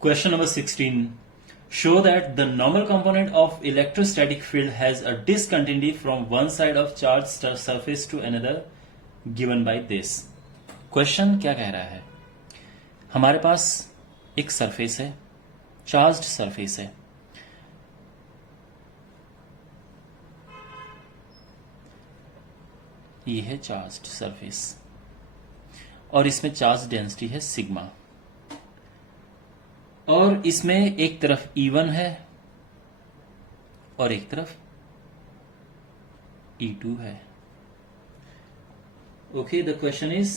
Question number 16. Show that the normal component of electrostatic field has a discontinuity from one side of charged surface to another given by this. Question क्या कह रहा है? हमारे पास एक surface है, charged surface है. ये है चार्ज्ड सरफेस और इसमें चार्ज डेंसिटी है सिग्मा, और इसमें एक तरफ E1 है और एक तरफ E2 है. Okay, the question is,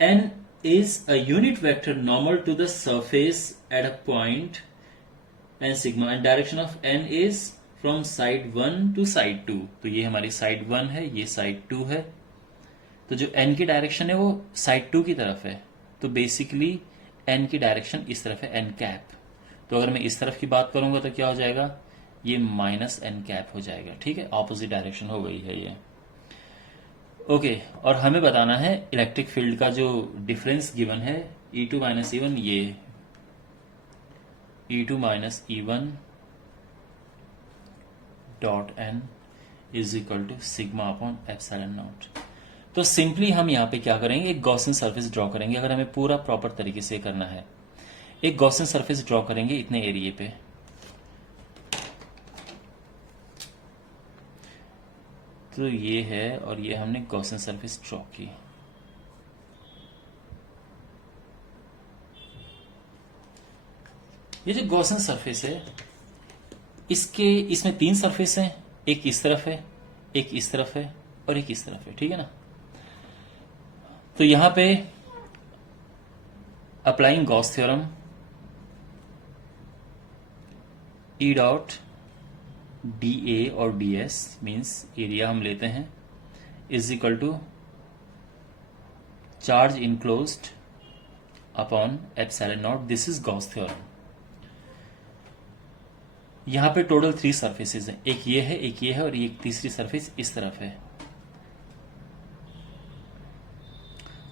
n is a unit vector normal to the surface at a point and sigma, and direction of n is from side 1 to side 2. तो ये हमारी साइड 1 है, ये साइड 2 है. तो जो n की डायरेक्शन है वो साइड 2 की तरफ है. तो बेसिकली n की डायरेक्शन इस तरफ है, n कैप. तो अगर मैं इस तरफ की बात करूंगा तो क्या हो जाएगा, ये माइनस n कैप हो जाएगा. ठीक है, ऑपोजिट डायरेक्शन हो गई है ये. ओके, और हमें बताना है इलेक्ट्रिक फील्ड का जो डिफरेंस गिवन है E2 माइनस E1, ये E2 minus E1 dot n is equal to sigma upon epsilon naught. तो सिंपली हम यहां पे क्या करेंगे, एक गॉसियन सरफेस ड्रॉ करेंगे. अगर हमें पूरा प्रॉपर तरीके से करना है, एक गॉसियन सरफेस ड्रॉ करेंगे इतने एरिया पे. तो ये है, और ये हमने गॉसियन सरफेस ड्रॉ की. ये जो गॉसियन सरफेस है, इसमें 3 सरफेस हैं. एक इस तरफ है, एक इस तरफ है और एक इस तरफ है. ठीक है ना. तो यहां पे applying Gauss theorem, E dot D A और डी एस मीन्स एरिया हम लेते हैं, is equal to charge enclosed upon epsilon naught. This is Gauss theorem. यहां पे टोटल 3 सरफेसेस हैं. एक ये है, एक ये है और एक तीसरी सरफेस इस तरफ है.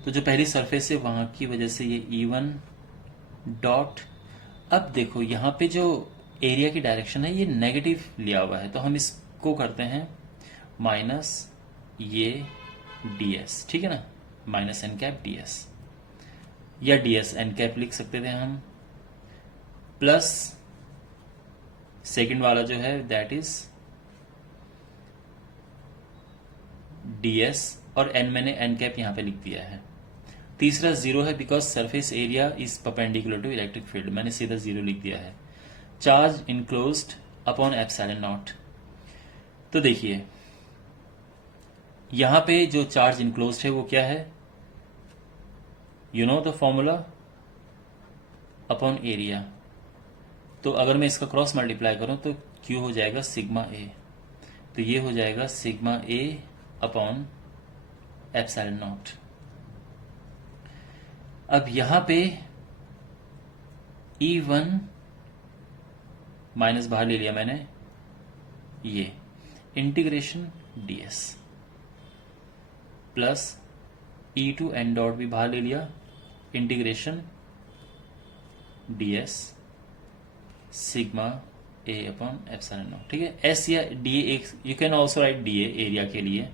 तो जो पहली सरफेस है वहां की वजह से ये E1 डॉट. अब देखो यहां पे जो एरिया की डायरेक्शन है ये नेगेटिव लिया हुआ है, तो हम इसको करते हैं माइनस ये ds. ठीक है ना, माइनस एन कैप ds, या ds एन कैप लिख सकते थे हम, प्लस सेकंड वाला जो है दैट इज ds, और n मैंने एन कैप यहां पे लिख दिया है. तीसरा 0 है because surface area is perpendicular to electric field, मैंने सीधा 0 लिख दिया है. Charge enclosed upon epsilon naught. तो देखिए यहां पे जो चार्ज इनक्लोज्ड है वो क्या है, you know the formula, upon area. तो अगर मैं इसका क्रॉस मल्टीप्लाई करूं तो Q हो जाएगा सिग्मा ए. तो ये हो जाएगा sigma A upon epsilon not. अब यहां पे E1 माइनस बाहर ले लिया मैंने, ये integration ds plus E2 N dot भी बाहर ले लिया, इंटीग्रेशन ds सिग्मा ए अपॉन एप्सिलॉन नॉट. ठीक है, एस या D A, you can also write D area के लिए.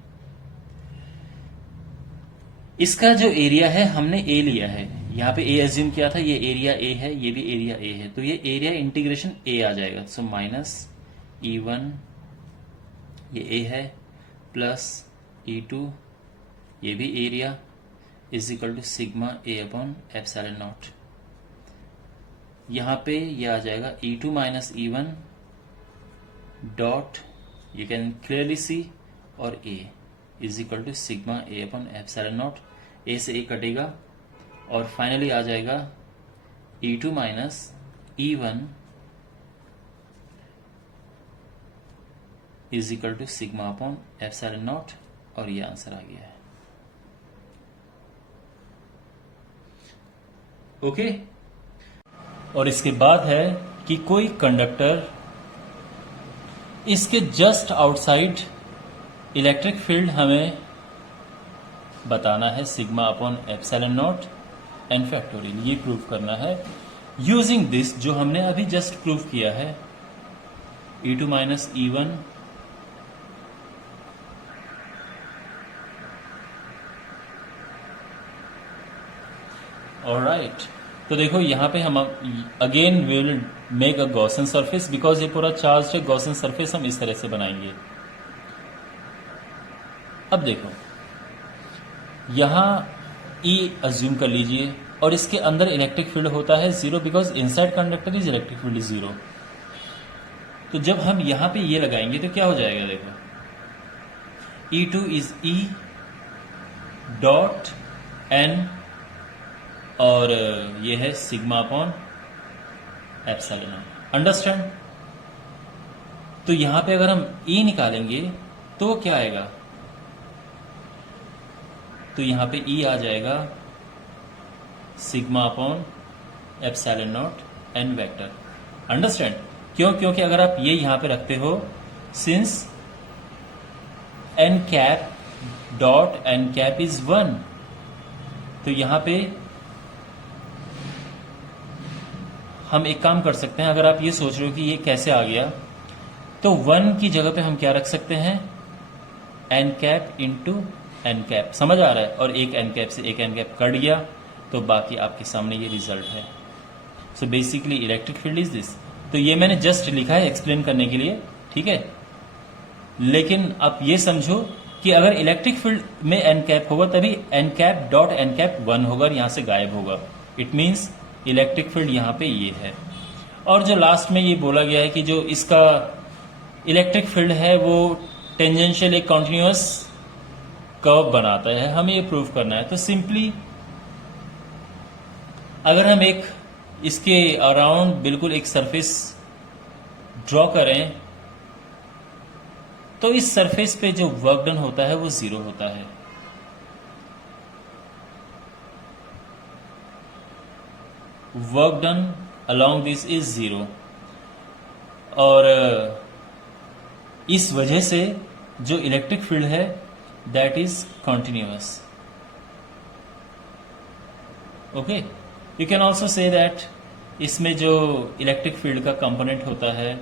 इसका जो एरिया है हमने ए लिया है, यहां पे ए एज्यूम किया था, ये एरिया ए है, ये भी एरिया ए है, तो ये एरिया इंटीग्रेशन ए आ जाएगा. सो माइनस E1 ये ए है, प्लस E2 ये भी area, is equal to sigma A upon epsilon naught. यहां पे ये आ जाएगा E2 minus E1 dot, you can clearly see, और a is equal to sigma A upon epsilon naught. A से ए कटेगा और फाइनली आ जाएगा E2 minus E1 is equal to sigma upon epsilon naught, और ये आंसर आ गया है. ओके, और इसके बाद है कि कोई कंडक्टर, इसके जस्ट आउटसाइड इलेक्ट्रिक फील्ड हमें बताना है sigma upon epsilon not an factorial, ये प्रूव करना है. यूजिंग दिस, जो हमने अभी जस्ट प्रूव किया है, E2 माइनस E1 ऑलराइट। तो देखो यहाँ पे हम again we will make a Gaussian surface, because ये पूरा चार्ज है। गॉसन सरफेस हम इस तरह से बनाएंगे। अब देखो यहाँ E अज्यूम कर लीजिए, और इसके अंदर इलेक्ट्रिक फील्ड होता है 0, because inside conductor is electric field is 0। तो जब हम यहां पे ये लगाएंगे तो क्या हो जाएगा, देखो E2 is E dot N, और ये है सिग्मा अपॉन एप्सिलॉन। अंडरस्टैंड? तो यहां पे अगर हम E निकालेंगे तो क्या आएगा, तो यहां पे E आ जाएगा sigma upon epsilon not N vector. Understand? क्यों? क्योंकि अगर आप ये यहां पे रखते हो, since N cap dot N cap is 1, तो यहां पे हम एक काम कर सकते हैं। अगर आप ये सोच रहे हो कि ये कैसे आ गया, तो 1 की जगह पे हम क्या रख सकते हैं, N cap into N cap. समझ आ रहा है? और एक N कैप से एक N कैप कट गया, तो बाकी आपके सामने ये रिजल्ट है। So basically electric field is this. तो ये मैंने जस्ट लिखा है एक्सप्लेन करने के लिए, ठीक है। लेकिन आप ये समझो कि अगर इलेक्ट्रिक फील्ड में N कैप होगा तभी N cap dot N cap 1 होगा और यहां से गायब होगा। इट मीन्स इलेक्ट्रिक फील्ड यहां पे ये है। और जो लास्ट में ये बोला गया है कि जो इसका इलेक्ट्रिक फील्ड है वो टेंजेंशियल एक कॉन्टिन्यूअस कर्व बनाता है, हमें ये प्रूव करना है। तो सिंपली अगर हम एक इसके अराउंड बिल्कुल एक सरफेस ड्रॉ करें, तो इस सरफेस पे जो वर्क डन होता है वो 0 होता है। Work done along this is 0, और इस वजह से जो इलेक्ट्रिक फील्ड है that is continuous. Okay, you can also say that इसमें जो इलेक्ट्रिक फील्ड का कंपोनेंट होता है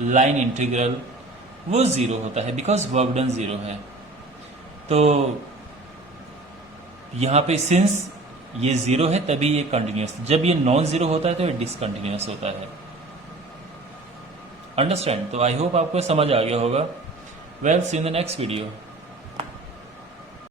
लाइन इंटीग्रल, वो 0 होता है बिकॉज वर्क डन 0 है। तो यहां पे सिंस ये 0 है तभी ये कंटिन्यूअस, जब ये नॉन 0 होता है तो ये डिसकंटिन्यूअस होता है। अंडरस्टैंड? तो आई होप आपको समझ आ गया होगा। Well, see in the next video.